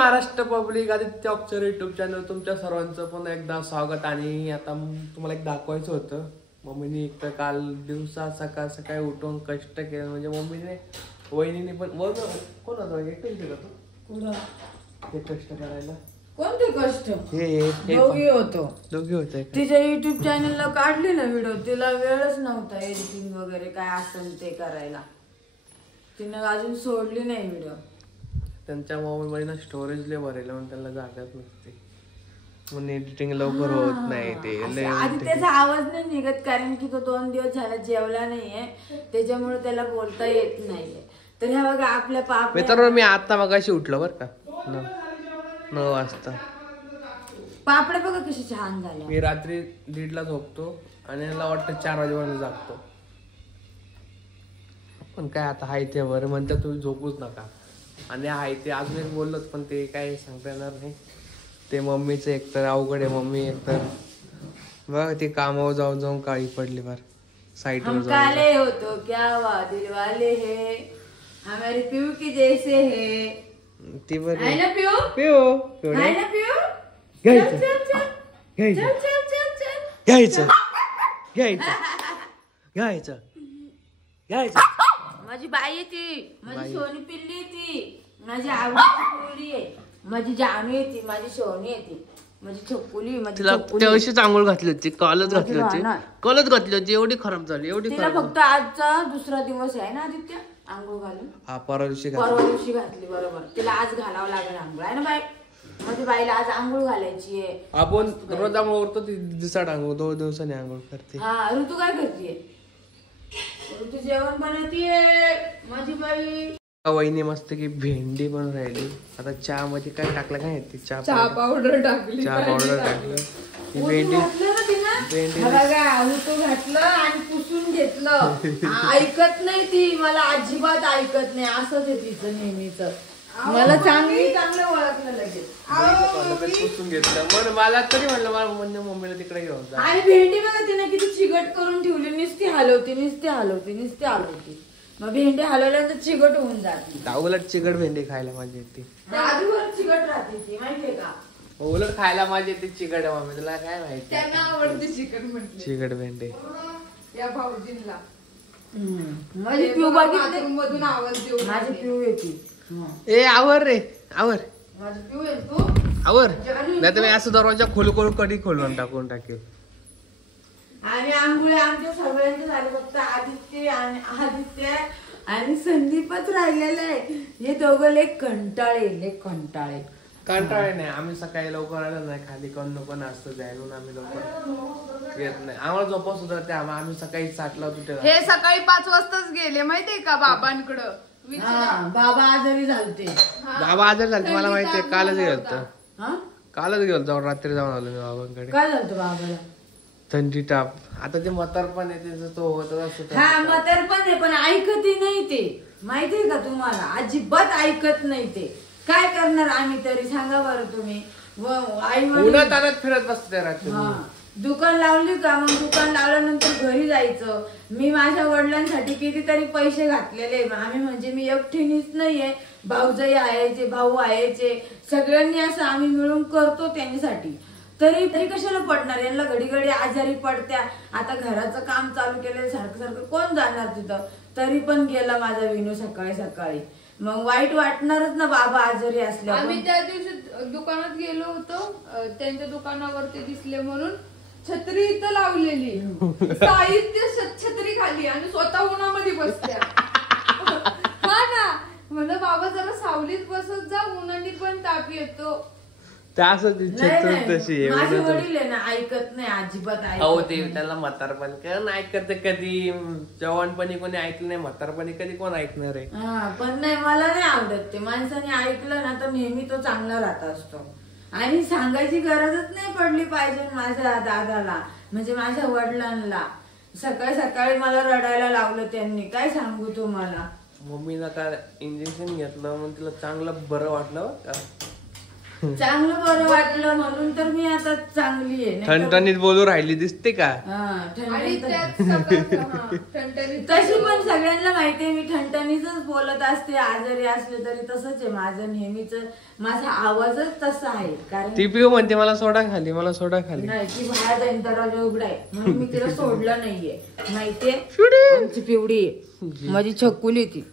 Maharashtra public Aditya officer YouTube channel तुमच्या सर्वांचं पण एकदा स्वागत. आणि आता तुम्हाला एक दाखवायचं होतं. मम्मीने एक तर काल दिवसा सकाळ सकाळी उठून कष्ट केलं. म्हणजे मम्मीने वहिनीने पण कोण होतं एकटं केलं ते कष्ट करायला. कोणते कष्ट? हे दोघी होते. तिच्या युट्यूब चॅनलला काढली ना व्हिडिओ, तिला वेळच नव्हता एडिटिंग वगैरे काय असेल ते करायला. तिने अजून सोडली नाही व्हिडिओ. त्यांच्या मोबाईल मध्ये ना स्टोरेज लय भरेल म्हणून त्याला जागाच नसते, म्हणून एडिटिंग लवकर होत नाही. ते आधी त्याचा आवाज नाही निघत कारण की तो 2 दिवस झाला जेवला नाहीये, त्याच्यामुळे त्याला बोलता येत नाहीये. तर ह्या बघा आपल्या मित्रांनो, मी आता मगाशी उठलो बर का 9 वाजता. पापड्या बघा कशी छान झाल्या. मी रात्री 1:30 ला झोपतो आणि मला वाटतं 4 वाजेपर्यंत जागतो. पण काय आता हाय ते बरं म्हणतात, तुम्ही झोपूच नका. आणि हाय ते अजून एक बोललोच पण ते काय सांगता येणार नाही. ते मम्मीचं एकतर अवघड आहे. मम्मी एकतर बघ ती कामावर जाऊन जाऊन काळी पडली फार साईटवर काले होतो क्या दिल वाले हे हमारे पिऊ की जैसे हे. ती बरं आहे ना पिऊ? पिऊ आहे ना पिऊ? घ्यायचं घ्यायचं घ्यायचं घ्यायचं घ्यायचं घ्यायचं. माझी बाई आहे ती, माझी सोनी पिल्ली आहे ती, माझी आवडीची पिल्ली आहे, माझी जानू आहे ती, माझी सोनी आहे ती, माझी छकुली, माझी त्यावर्षीच आंघोळ घातली होती, कालच घातली होती, एवढी खराब झाली एवढी. तिला फक्त आजचा दुसरा दिवस आहे ना आदित्य आंघोळ घालून. हा परवा दिवशी घातली बरोबर. तिला आज घालावं लागेल आंघोळ आहे ना बाई. माझी बाईला आज आंघोळ घालायची आहे. आपण रोज आंघोळ करतो, ती दिवसात आंघोळ 2 दिवसांनी आंघोळ करते. हा ऋतू काय करते? ऋतू जेवण बनवतीये माझी बाई. वहिनी मस्त की भेंडी पण राहिली. आता चहा मध्ये काय टाकलं काय ते चहा पावडर टाकली. भेंडी घातलं आणि पुसून घेतलं. ऐकत नाही ती, मला अजिबात ऐकत नाही. असंच आहे तिचं नेहमीच. मला चांगलं ओळखलं लगेच. पुसून घेतलं म्हणून मला तरी म्हणलं मला म्हणजे मम्मीला तिकडे घेऊन जा. आणि भेंडी बघा तिने किती चिकट करून ठेवली. नुसती हलवती. मग भेंडी हलवल्यानंतर चिकट होऊन जाते. उलट चिकट भेंडी खायला माझी येते. आधीवर चिकट राहते ती माहितीये का? उलट खायला माझी येते चिकट. मम्मी तुला काय माहिती? त्यांना आवडते चिकट म्हटले. चिकट भेंडी या भाऊजींना. माझी पिऊ बाथरूम मधून आवाज देऊ. माझी पिऊ येते. ए आवर रे आवर. माझी पिऊ येतो आवर. नाही तर मी असं दरवाजा खोलून कधी खोलून टाकेल. आणि आंघोळी आमच्या सगळ्यांचे झाले, फक्त आदित्य आणि संदीपच राहिलेले आहे. हे दोघं लय कंटाळे. कंटाळे नाही. आम्ही सकाळी लवकर आलो नाही, खाली कोण असतं जायला, आम्ही लवकर येत नाही. आम्हाला झोपा सुद्धा ते आम्ही सकाळी 7 ला उठतो. हे सकाळी 5 वाजताच गेले माहितीये का बाबांकडं. बाबा आजारी झालते. मला माहितीये. कालच गेलतो रात्री जाऊन आलो मी बाबांकडे. काय झालं बाबाला? थंडी ताप. आता ते म्हातारपण आहे तो होत असतो. हा म्हातारपण आहे, पण ऐकतही नाही ते. माहितीये का तुम्हाला? अजिबात ऐकत नाही ते. काय करणार आम्ही तरी सांगा बरं तुम्ही. आई उन्हात आणत फिरत बसते रात्री. दुकान लावली का, मग दुकान लावल्यानंतर घरी जायचं. मी माझ्या वडिलांसाठी कितीतरी पैसे घातलेले. आम्ही म्हणजे मी एकटीनीच नाहीये, भाऊजाई यायचे, भाऊ यायचे, सगळ्यांनी असं आम्ही मिळून करतो त्यांच्यासाठी. तरी कशाला पडणार यांना? घडी आजारी पडत्या. आता घराचं काम चालू केलं सारखं कोण जाणार तिथं? तरी पण गेला माझा विनू सकाळी. मग वाईट वाटणारच ना बाबा आजारी असल्यावर. आम्ही त्या दिवशी दुकानात गेलो होतो, त्यांच्या दुकानावरती दिसले म्हणून छत्री इथं लावलेली, साहित्य छत्री खाली आणि स्वतः उन्हामध्ये बसत्या. हा ना, म्हणलं बाबा जरा सावलीत बसत जा, उन्हाने पण ताप येतो. तशी माझे वडील आहे ना ऐकत नाही अजिबात. त्याला म्हातारपण ऐकत कधी जवानपणी कोणी ऐकलं नाही, म्हातारपणी कधी कोण ऐकणार आहे. पण नाही, मला नाही आवडत ते. माणसाने ऐकलं ना तर नेहमी तो चांगला राहत असतो. आणि सांगायची गरजच नाही पडली पाहिजे माझ्या दादाला, म्हणजे माझ्या वडिलांना. सकाळी मला रडायला लावलं त्यांनी. काय सांगू तुम्हाला. मम्मीला काय इंजेक्शन घेतलं म्हणून तिला चांगलं बरं वाटलं. चांगलं बरं वाटलं म्हणून तर मी आता चांगली आहे. नाहीतर- ठणठणीत बोलू राहिली दिसते का? हा, आणि ठणठणीत. त्यात सगळं ठणठणीत तशी पण सगळ्यांना माहितीये मी ठणठणीच बोलत असते. आजारी असले तरी तसंच आहे माझं नेहमीच. माझा आवाजच तसा आहे. कारण ती पिऊ म्हणते मला सोडा खाली, मला सोडा खाली. नाही ती बाहेर जाईन दरवाजा उघडाय म्हणून मी तिला सोडलं नाहीये. माहितीये आमची पिवडी आहे. माझी छकुली ती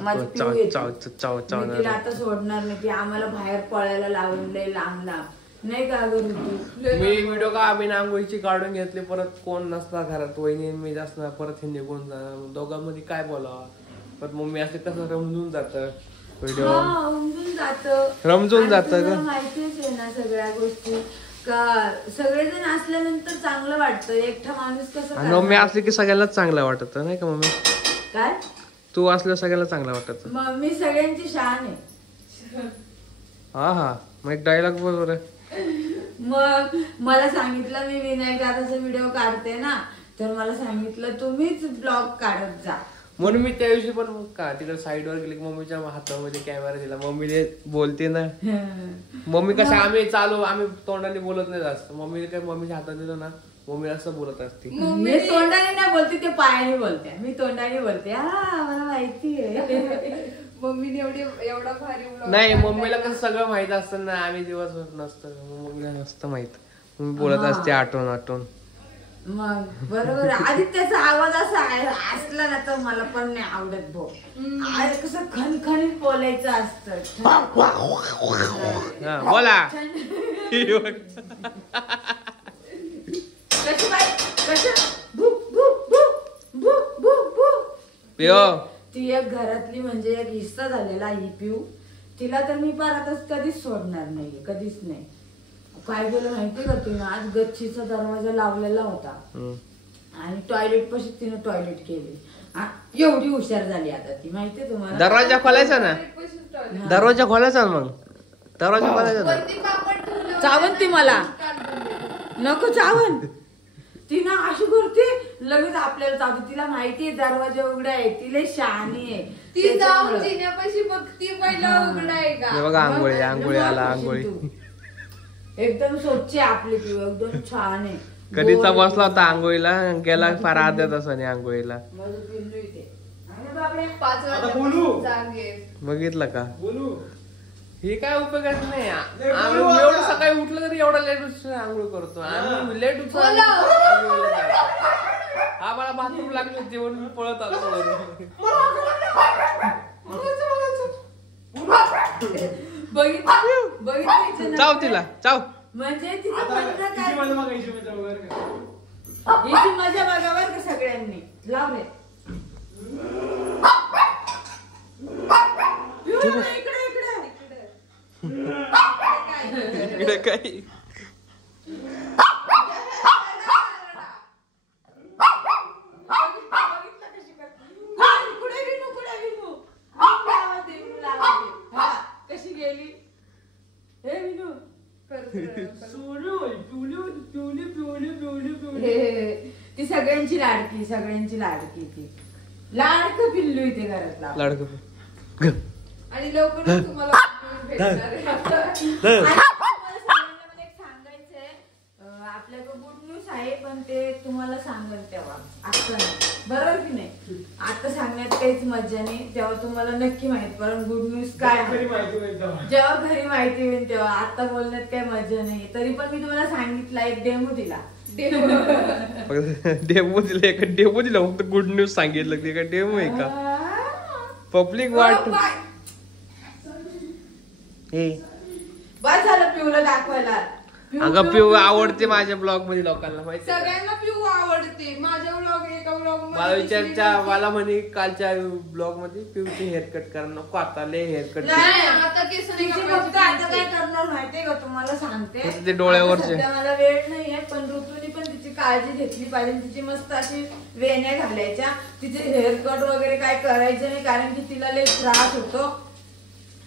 माझी चाव पिवडी चाव आहे. चाव चाव मी तिला आता सोडणार नाही. ती आम्हाला बाहेर पळायला लावून लय लांब लांब नाही का ग ऋतू? मी व्हिडिओ का आम्ही आंघोळीची काढून घेतली, परत कोण नसणार घरात, वहिनी मी असणार, परत हे निघून जाणार, दोघांमध्ये काय बोलावं. परत मम्मी असते कसं रमजून जात व्हिडिओ, रमजून जात रमजून जात ग. माहितीच आहे ना सगळ्या गोष्टी का सगळेजण असल्यानंतर चांगलं वाटतं. एकटा माणूस कसं आणि मम्मी करणार? असली की सगळ्यालाच चांगलं वाटत नाही का मम्मी? काय तू असल्या सगळ्याला चांगलं वाटत. मग मी सगळ्यांची शान आहे. हा हा, मग एक डायलॉग बोल बरं. मग मला सांगितलं मी विनायक दादाचा व्हिडिओ काढते ना, तर मला सांगितलं तुम्हीच ब्लॉग काढत जा. म्हणून मी त्या दिवशी पण मग का तिकडे साईडवर गेले की मम्मीच्या हातामध्ये कॅमेरा दिला, मम्मी बोलते ना. मम्मी कसं आम्ही तोंडाने बोलत नाही जास्त. मम्मी काय मम्मीच्या हातात दिलं ना, मम्मी असं बोलत असते. मी तोंडाने नाही बोलते, ते पायाने बोलते. मी तोंडाने बोलते. हा मला माहिती आहे. मम्मीने एवढा भारी vlog नाही काढलाय. मम्मीला कसं सगळं माहित असतं ना, आम्ही दिवसभर नसतं, मम्मीला नसतं माहित. मम्मी बोलत असते आठवण आठवण. मग बरोबर आहे. आधी त्याचा आवाज असा असला ना तर मला पण नाही आवडत भाऊ. आज कसं खणखणीत बोलायचं असतं. हा, बोला. कशी बाई कसं भू भू भू भू भू भू. पिओ ती एक घरातली म्हणजे एक हिस्सा झालेला ही पिऊ. तिला तर मी परतच कधीच सोडणार नाहीये, कधीच नाही. काय केलं माहिती का तिनं? आज गच्चीचा दरवाजा लावलेला होता आणि टॉयलेट पाशी तिनं टॉयलेट केली. एवढी हुशार झाली आता ती, माहितीये तुम्हाला? दरवाजा खोलायचा ना, दरवाजा खोलायचा ना, मग दरवाजा खोलायचा ना. वरती कापड ठेवलं. चावन ती मला नको चावन. तिनं अशी करते लगेच आपल्याला चावते. तिला माहितीये दरवाजा उघडा आहे. तिला शहाणी आहे. ती जाऊन त्याच्यामुळं. जिन्यापाशी बघती पहिला उघडा आहे का. हे बघा आंघोळी आंघोळी आला आंघोळी. एकदम स्वच्छ आहे आपली पिऊ, एकदम छान आहे. कधीचा बसला होता आंघोळीला, गेला फार अर्ध्या तासाने आंघोळीला. माझं पिल्लू इथे. अरे बापरे. 5 वाजता जागे. बघितलं का? हे काय उपयोगाच नाही. आम्ही एवढं सकाळी उठलं तरी एवढा लेट आंघोळ करतो. आम्ही लेट उठतो. हा मला बाथरूम लागले होते म्हणून मी पळत आलो वरून. बघितलं चाव तिला चाव. म्हणजे तिचं म्हणणं काय? हिची मजा बघावर का सगळ्यांनी लावले. इकडे इकडे काही कशी गेली हे विनू. ती सगळ्यांची लाडकी, सगळ्यांची लाडकी. ती लाडकं पिल्लू इथे घरातला. लाडक. आणि लवकरच तुम्हाला भेटणार आहे. आणि तुम्हाला सगळ्यांना मला एक सांगायचंय. आपल्याकडे गुड न्यूज आहे पण ते तुम्हाला सांगेल तेव्हा, आता नाही. बरोबर की नाही? आता सांगण्यात काहीच मजा नाही. तेव्हा तुम्हाला नक्की माहित पण गुड न्यूज काय आहे. जेव्हा घरी माहिती होईल तेव्हा. आता बोलण्यात काही मजा नाही. तरी पण मी तुम्हाला सांगितलं, एक डेमो दिला. डेमो दिला, एका डेमो दिला. फक्त गुड न्यूज सांगितलं, ते का डेमो आहे का? पब्लिक वाट. बस झालं पिऊला दाखवायला. अगं पिऊ आवडते माझ्या ब्लॉग मध्ये लोकांना माहिती. सगळ्यांना पिऊ आवडते. माझ्या व्लॉग एका व्लॉग मला विचारच्या मला म्हणे कालच्या ब्लॉग मध्ये पिऊचे हेअर कट करा. नको आता लय हेअर कट. नाही, आता केस नाही तिची कापायचे. फक्त आता काय करणार माहितीये का तुम्हाला सांगते. ते डोळ्यावरचे. आता सध्या मला वेळ नाहीये पण ऋतूने पण तिची काळजी घेतली पाहिजे. तिची मस्त अशी वेण्या घालायच्या. तिचे हेअर कट वगैरे काय करायचं नाही कारण की तिला लय त्रास होतो.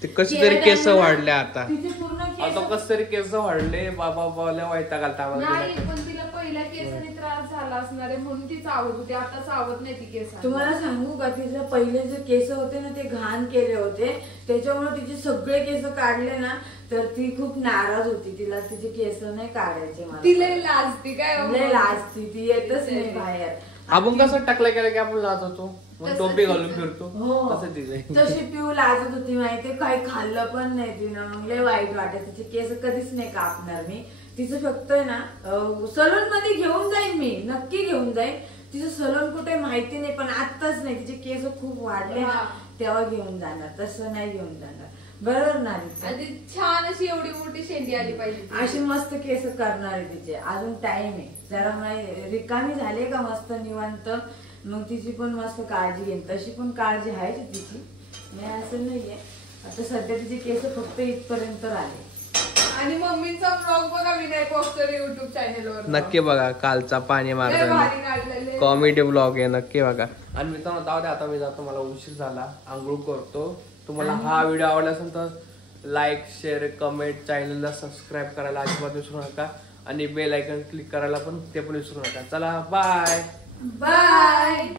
ते कशी तरी केस वाढले आता. तिचे पूर्ण केस आता कस तरी केस वाढले बाबा बाबा वाईटा घालता नाही पण तिला पहिल्या केसाने त्रास झाला असणार आहे म्हणून ती चावत होती, आता चावत नाही ती केस. तुम्हाला सांगू का, तिचे पहिले जे केस होते ना ते घाण केले होते, त्याच्यामुळे तिचे सगळे केस काढले ना तर ती खूप नाराज होती. तिला तिचे केस नाही काढायचे. मला ती लय लाजती काय हो? लय लाजती, ती येतच नाही बाहेर. आपण कसं टाकलं गेलं की आपण लाज होतो, मग टोपी घालून फिरतो हो तसं तिचं. तशी पिऊ लाजत होती माहितीये, काही खाल्लं पण नाही तिनं. मग लय वाईट वाटत. तिचे केस कधीच नाही कापणार मी. तिचं फक्त आहे ना सलून मध्ये घेऊन जाईन मी, नक्की घेऊन जाईन. तिचं सलून कुठे माहिती नाही, पण आत्ताच नाही. तिचे केस खूप वाढले ना तेव्हा घेऊन जाणार, तसं नाही घेऊन जाणार. बरोबर ना? आणि छान अशी एवढी मोठी शेंडी आली पाहिजे. अशी मस्त केस करणार आहे तिचे. अजून टाइम आहे जरा. रिकामी झाले का मस्त निवांत, मग तिची पण मस्त काळजी घेईन. तशी पण काळजी आहे तिची, नाही असं नाहीये. आता सध्या तिचे केस फक्त इथपर्यंत आले. आणि मम्मीचा ब्लॉग बघा विनायक वॉक्सर युट्यूब चॅनलवर. नक्की बघा, कालचा पाणी मारताना भारी काढलेले कॉमेडी ब्लॉग आहे, नक्की बघा. आणि मित्रांनो जाऊ दे, आता मी जातो, मला उशीर झाला, आंघोळ करतो. तुम्हाला हा व्हिडिओ आवडला असेल तर लाईक शेअर कमेंट, चॅनलला सबस्क्राईब करायला अजिबात विसरू नका आणि बेल आयकॉन क्लिक करायला पण ते पण विसरू नका. चला बाय बाय.